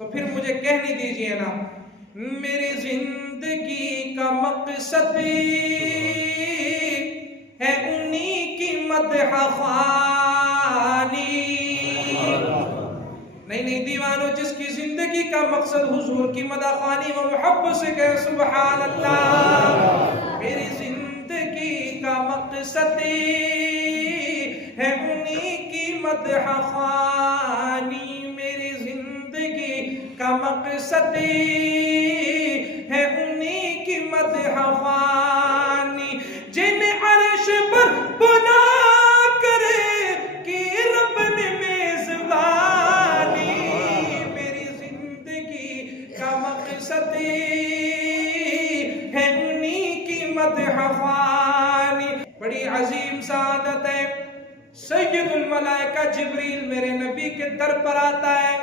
تو پھر مجھے کہنے دیجئے نا، میری زندگی کا مقصد ہے انہی کی مدح خوانی۔ نہیں دیوانوں، جس کی زندگی کا مقصد حضور کی مدح خوانی و محبت سے کہے سبحان اللہ۔ میری زندگی کا مقصد ہے انہی کی مدح خوانی، میری زندگی کا مقصد ہے انہی کی مدح خوانی، جن عرش پر بنا کرے کہ رب نے میزبانی، میری زندگی کا مقصد ہے انہی کی مدح خوانی۔ بڑی عظیم سعادت ہے، سید الملائکہ جبریل میرے نبی کے در پر آتا ہے۔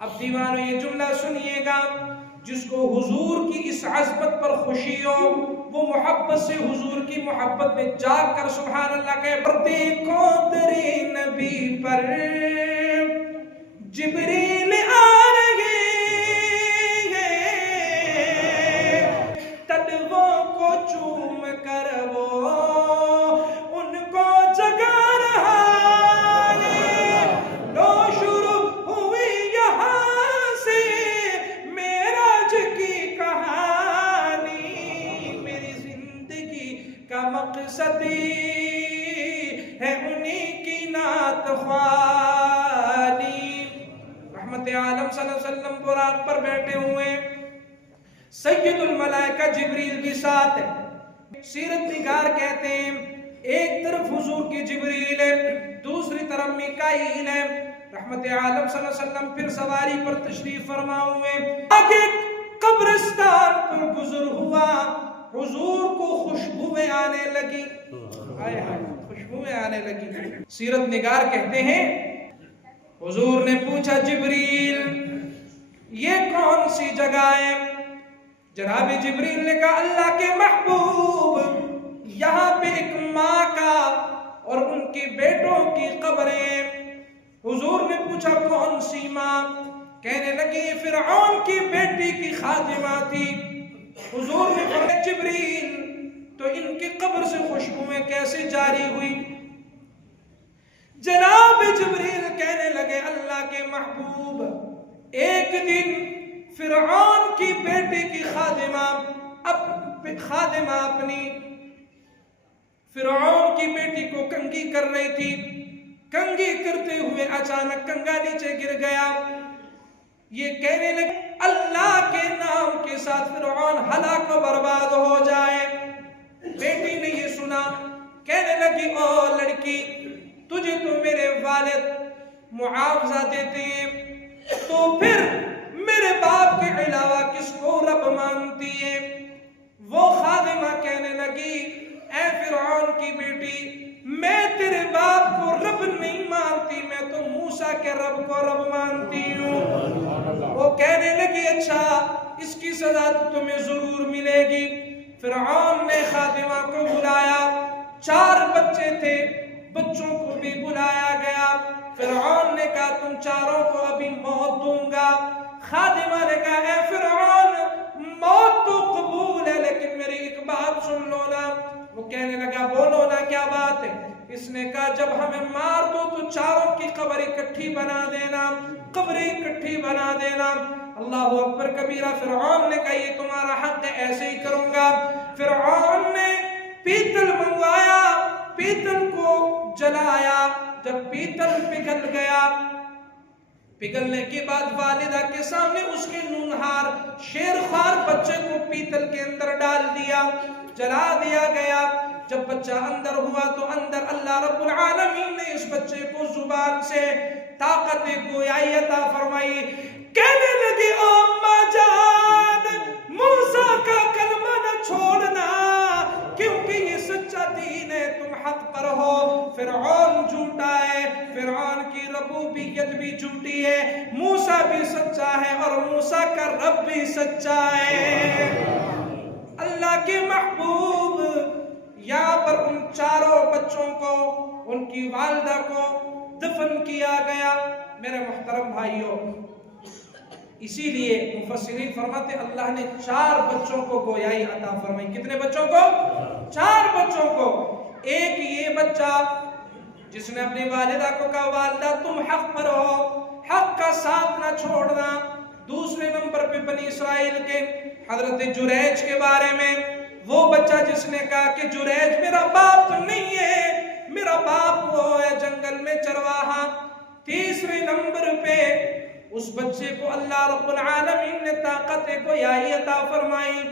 اب دیوانوں یہ جملہ سنیے گا، جس کو حضور کی اس عظمت پر خوشی ہو، وہ محبت سے حضور کی محبت میں جاگ کر سبحان اللہ کہے، پر دیکھو تیرے نبی پر جبریل آ رہے ہیں، تلووں کو چوم کر وہ ان کو جگا رہا ہے، لو شروع ہوئی یہاں سے معراج کی کہانی، میری زندگی کا مقصد ہے انہی کی نعت خوانی۔ رحمت عالم صلی اللہ علیہ وسلم براق پر بیٹھے ہوئے، سید الملائکہ جبریل بھی ساتھ ہے۔ سیرت نگار کہتے ہیں ایک طرف حضور کی جبریل ہے، دوسری طرف میکائیل ہے۔ رحمت عالم صلی اللہ علیہ وسلم پھر سواری پر تشریف فرما ہوئے، آگے قبرستان پر گزر ہوا، حضور کو خوشبوئیں آنے لگی، ہائے ہائے خوشبوئیں آنے لگی۔ سیرت نگار کہتے ہیں حضور نے پوچھا جبریل یہ کون سی جگہ ہے؟ جناب جبریل نے کہا اللہ کے محبوب یہاں پہ ایک ماں کا اور ان کے بیٹوں کی قبریں۔ حضور نے پوچھا کون سی ماں؟ کہنے لگی فرعون کی بیٹی کی خادمہ تھی۔ حضور نے فرمایا جبریل تو ان کی قبر سے خوشبوئیں کیسے جاری ہوئی؟ جناب جبریل کہنے لگے اللہ کے محبوب ایک دن فرعون کی بیٹی کی خادمہ اپنی فرعون کی بیٹی کو کنگھی کر رہی تھی، کنگھی کرتے ہوئے اچانک کنگا نیچے گر گیا۔ یہ کہنے لگے اللہ کے نام کے ساتھ فرعون ہلاک و برباد ہو جائے۔ بیٹی نے یہ سنا، کہنے لگی او لڑکی تجھے تو میرے والد معاوضہ دیتے ہیں، تو پھر میرے باپ کے علاوہ کس کو رب مانتی ہے؟ وہ خادمہ کہنے لگی اے فرعون کی بیٹی میں تیرے باپ کو رب نہیں مانتی، میں تو موسیٰ کے رب کو رب مانتی ہوں۔ وہ کہنے لگی اچھا اس کی سزا تو تمہیں ضرور ملے گی۔ فرعون نے خادمہ کو بلایا، 4 بچے تھے، بچوں کو بھی بلایا گیا۔ فرعون نے کہا تم چاروں کو ابھی موت دوں گا۔ خادمہ نے کہا اے فرعون موت تو قبول ہے لیکن میری ایک بات سن لو نا۔ وہ کہنے لگا بولو نا کیا بات ہے؟ اس نے کہا جب ہمیں مار دو تو چاروں کی قبر اکٹھی بنا دینا، قبریں اکٹھی بنا دینا۔ اللہ اکبر کبیرہ۔ فرعون نے کہا یہ تمہارا حق ہے، ایسے ہی کروں گا۔ فرعون نے پیتل منگوایا، پیتل کو جلایا، جب پیتل پگھل گیا، پگھلنے کے بعد والدہ کے سامنے اس کے نونہار شیرخوار بچے کو پیتل کے اندر ڈال دیا، جلا دیا گیا۔ جب بچہ اندر ہوا تو اندر اللہ رب العالمین نے اس بچے کو زبان سے طاقت گویائی عطا فرمائی۔ کہنے لگی او اماں جان موسیٰ کا کلمہ نہ چھوڑنا کیونکہ یہ سچا دین ہے، تم حق پر ہو۔ فرعون جھوٹا ہے، فرعون کی ربوبیت بھی جھوٹی ہے، موسیٰ بھی سچا ہے اور موسیٰ کا رب بھی سچا ہے۔ اللہ کے محبوب یہاں پر ان چاروں بچوں کو، ان کی والدہ کو دفن کیا گیا۔ میرے محترم بھائیوں اسی لیے مفسرین فرماتے اللہ نے 4 بچوں کو گویائی عطا فرمائی. کتنے بچوں کو؟ 4 بچوں کو. ایک یہ بچہ جس نے اپنی والدہ کو کہا والدہ تم حق پر ہو، حق کا ساتھ نہ چھوڑنا. دوسرے نمبر پہ بنی اسرائیل کے حضرت جریج کے بارے میں وہ بچہ جس نے کہا کہ جریج میرا باپ نہیں ہے، میرا باپ وہ ہے جنگل میں چرواہا. تیسرے نمبر پہ اس بچے کو اللہ رب العالمین نے طاقت گویائی عطا فرمائی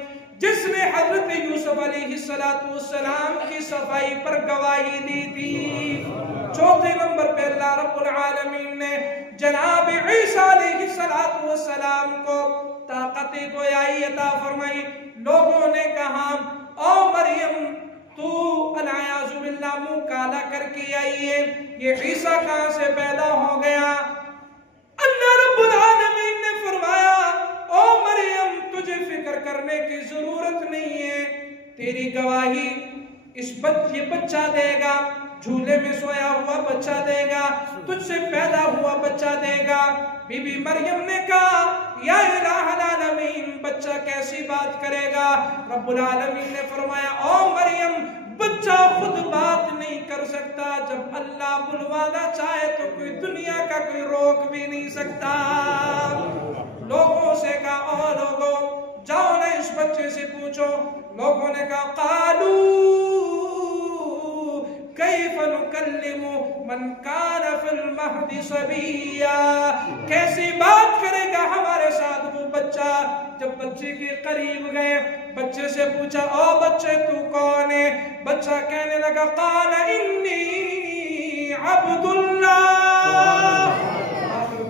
جس نے حضرت یوسف علیہ السلام کی صفائی پر گواہی دی تھی. چوتھے نمبر پہ اللہ رب العالمین نے جناب عیسیٰ علیہ السلام کو طاقت گویائی عطا فرمائی. لوگوں نے کہا او مریم تو العیاذ باللہ منہ کالا کر کے آئی ہے، یہ عیسیٰ کہاں سے پیدا ہو گیا؟ اللہ رب العالمین نے فرمایا او مریم تجھے فکر کرنے کی ضرورت نہیں ہے، تیری گواہی اس بچہ دے گا، جھولے میں سویا ہوا بچہ دے گا، تجھ سے پیدا ہوا بچہ دے گا. بی بی مریم نے کہا یا الہ العالمین بچہ کیسی بات کرے گا؟ رب العالمین نے فرمایا او مریم بچہ خود بات نہیں کر سکتا، جب اللہ بلوانا چاہے تو کوئی دنیا کا کوئی روک بھی نہیں سکتا. لوگوں سے کہا او لوگوں جاؤ نا اس بچے سے پوچھو. لوگوں نے کہا قالوا کیف نکلم من کان فی المہد صبیا، کیسی بات کرے گا ہمارے ساتھ وہ بچہ؟ جب بچے کے قریب گئے بچے سے پوچھا او بچے تو کون ہے؟ بچہ کہنے لگا قال انی عبد اللہ